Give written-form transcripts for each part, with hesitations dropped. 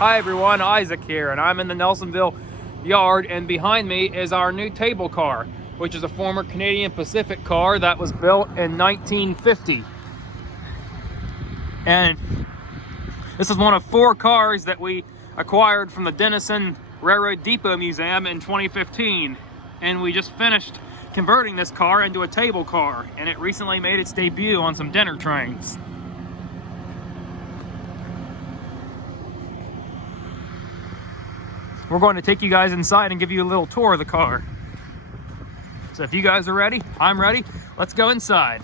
Hi everyone, Isaac here, and I'm in the Nelsonville yard, and behind me is our new table car, which is a former Canadian Pacific car that was built in 1950. And this is one of 4 cars that we acquired from the Dennison Railroad Depot Museum in 2015. And we just finished converting this car into a table car, and it recently made its debut on some dinner trains. We're going to take you guys inside and give you a little tour of the car. So if you guys are ready, I'm ready. Let's go inside.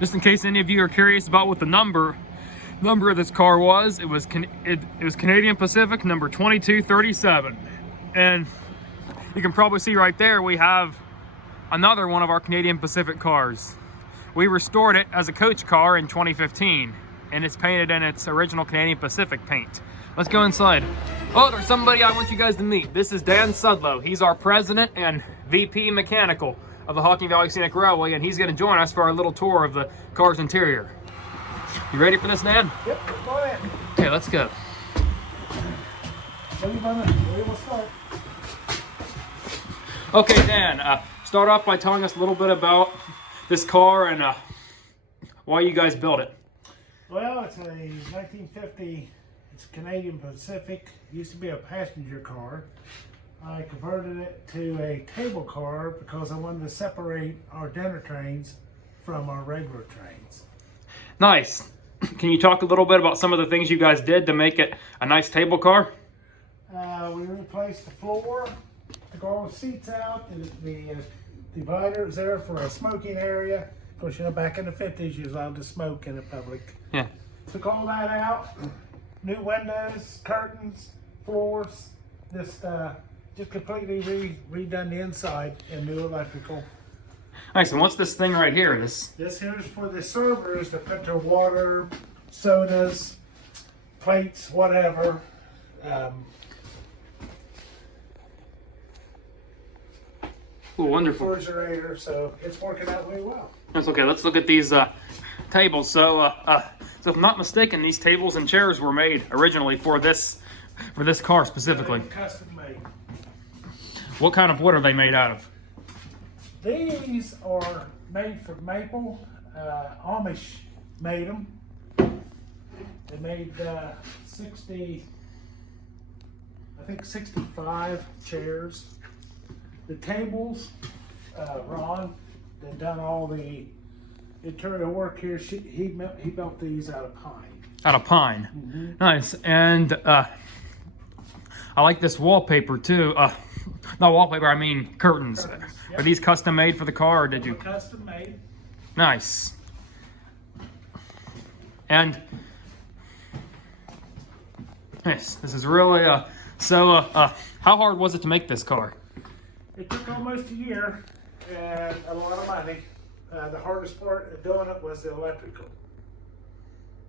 Just in case any of you are curious about what the number of this car was, it was Canadian Pacific number 2237. And you can probably see right there we have another one of our Canadian Pacific cars. We restored it as a coach car in 2015. And it's painted in its original Canadian Pacific paint. Let's go inside. Oh, there's somebody I want you guys to meet. This is Dan Sudlow. He's our president and VP mechanical of the Hocking Valley Scenic Railway, and he's going to join us for our little tour of the car's interior. You ready for this, Dan? Yep, go ahead. Okay, let's go. We'll start. Okay, Dan, start off by telling us a little bit about this car and why you guys built it. Well, it's a 1950, it's Canadian Pacific. It used to be a passenger car. I converted it to a cable car because I wanted to separate our dinner trains from our regular trains. Nice. Can you talk a little bit about some of the things you guys did to make it a nice table car? We replaced the floor, took all the seats out, and the dividers there for a smoking area. Of course, you know, back in the 50s, you was allowed to smoke in the public. Yeah. Took all that out. New windows, curtains, floors. Just completely redone the inside and new electrical. Nice. And what's this thing right here? This here is for the servers to put their water, sodas, plates, whatever. Oh, wonderful. Refrigerator, so it's working out really well. That's okay. Let's look at these tables. So if I'm not mistaken, these tables and chairs were made originally for this car specifically. Custom made. What kind of wood are they made out of? These are made from maple. Amish made them. They made 65 chairs. The tables, Ron, that done all the interior work here. He built these out of pine. Out of pine. Mm-hmm. Nice. And I like this wallpaper too. Not wallpaper, I mean curtains. Yep. Are these custom made for the car, or did you? Custom made. Nice. And nice. This is really so. How hard was it to make this car? It took almost a year and a lot of money. The hardest part of doing it was the electrical.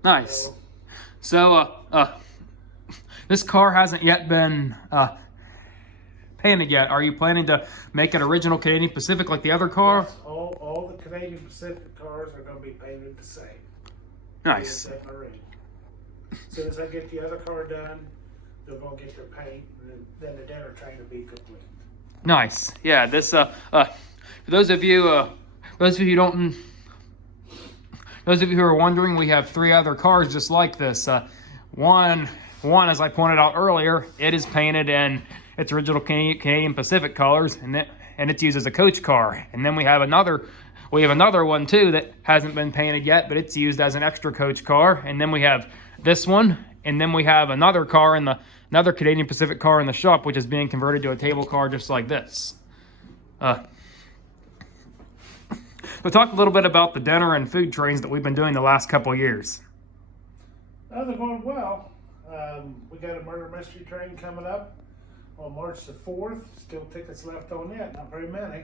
Nice. So, this car hasn't yet been painted yet. Are you planning to make it original Canadian Pacific like the other car? Yes, all the Canadian Pacific cars are going to be painted the same. Nice. As soon as I get the other car done, they're going to get their paint, and then the dinner train will be complete. Nice. Yeah. This for those of you who are wondering, we have 3 other cars just like this. One, as I pointed out earlier, it is painted in its original Canadian Pacific colors, and it's used as a coach car. And then we have another one too that hasn't been painted yet, but it's used as an extra coach car. And then we have this one, and then we have another Canadian Pacific car in the shop, which is being converted to a table car just like this. We'll talk a little bit about the dinner and food trains that we've been doing the last couple of years. They're going well. We got a murder mystery train coming up on March the 4th. Still tickets left on it, not very many.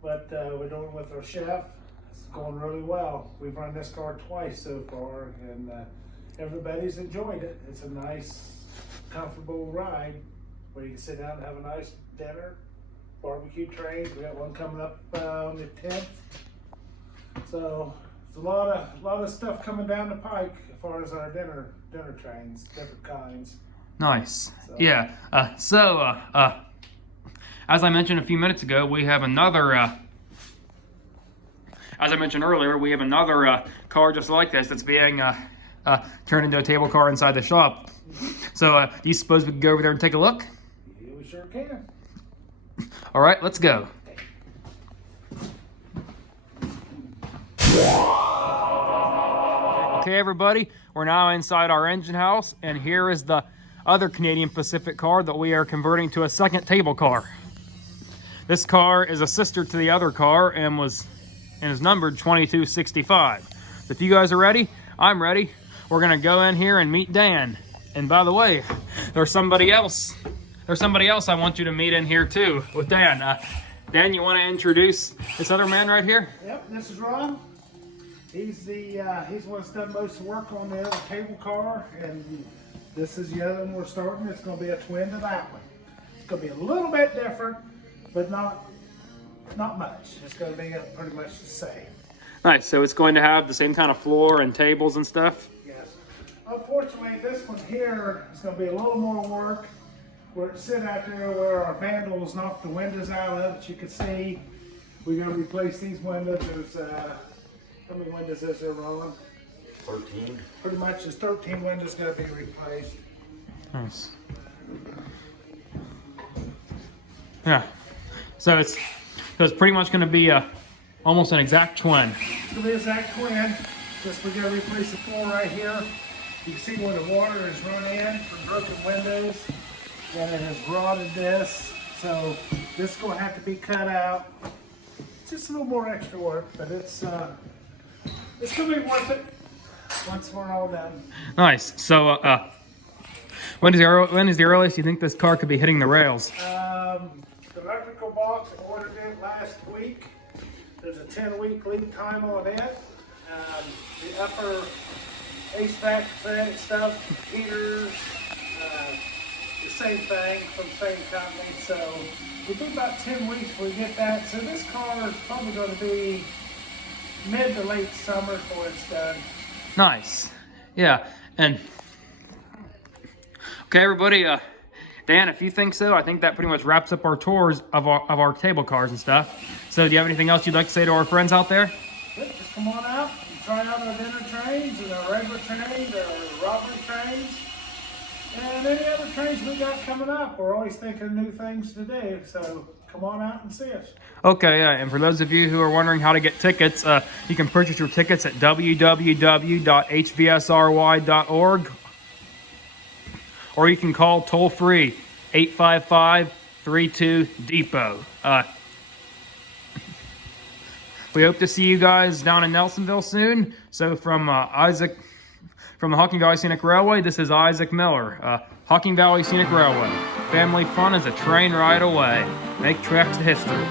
But we're doing it with our chef. It's going really well. We've run this car twice so far, and everybody's enjoyed it. It's a nice, comfortable ride where you can sit down and have a nice dinner. Barbecue trains, we got one coming up on the 10th. So There's a lot of stuff coming down the pike as far as our dinner trains, different kinds. Nice. So. Yeah. As I mentioned a few minutes ago, we have another. As I mentioned earlier, we have another car just like this that's being turned into a table car inside the shop. So, do you suppose we could go over there and take a look? Yeah, we sure can. All right, let's go. Okay, everybody, we're now inside our engine house, and here is the other Canadian Pacific car that we are converting to a second table car. This car is a sister to the other car and is numbered 2265. If you guys are ready, I'm ready. We're gonna go in here and meet Dan. And by the way, there's somebody else I want you to meet in here too with Dan. Dan, you want to introduce this other man right here? Yep, this is Ron. He's one that's done most of the work on the other cable car, and this is the other one we're starting. It's going to be a twin to that one. It's going to be a little bit different, but not much. It's going to be pretty much the same. Nice. So it's going to have the same kind of floor and tables and stuff? Yes. Unfortunately, this one here is going to be a little more work. Where it sit out there where our vandals knocked the windows out of it, you can see we're going to replace these windows. There's how many windows is there, Ron? 13. Pretty much there's 13 windows going to be replaced. Nice. Yeah. So it's pretty much going to be almost an exact twin. It's going to be an exact twin. Just we're going to replace the floor right here. You can see where the water is run in from broken windows. And it has rotted this, so this is going to have to be cut out. It's just a little more extra work, but it's going to be worth it once we're all done. Nice. So when is the earliest you think this car could be hitting the rails? The electrical box, I ordered it last week. There's a 10-week lead time on it. The upper HVAC stuff, heaters, the same thing from the same company, so we'll be about 10 weeks before we get that. So this car is probably going to be mid to late summer before it's done. Nice. Yeah. And okay, everybody, Dan, if you think so, I think that pretty much wraps up our tours of our table cars and stuff. So do you have anything else you'd like to say to our friends out there? Yep, just come on out and try out our dinner trains and our regular trains, our robbery trains. And any other trains we got coming up. We're always thinking of new things to do, so come on out and see us. Okay, yeah, and for those of you who are wondering how to get tickets, you can purchase your tickets at www.hvsry.org, or you can call toll-free 855-32-DEPOT. We hope to see you guys down in Nelsonville soon. So from Isaac... From the Hocking Valley Scenic Railway, this is Isaac Miller. Hocking Valley Scenic Railway. Family fun is a train ride away. Make tracks to history.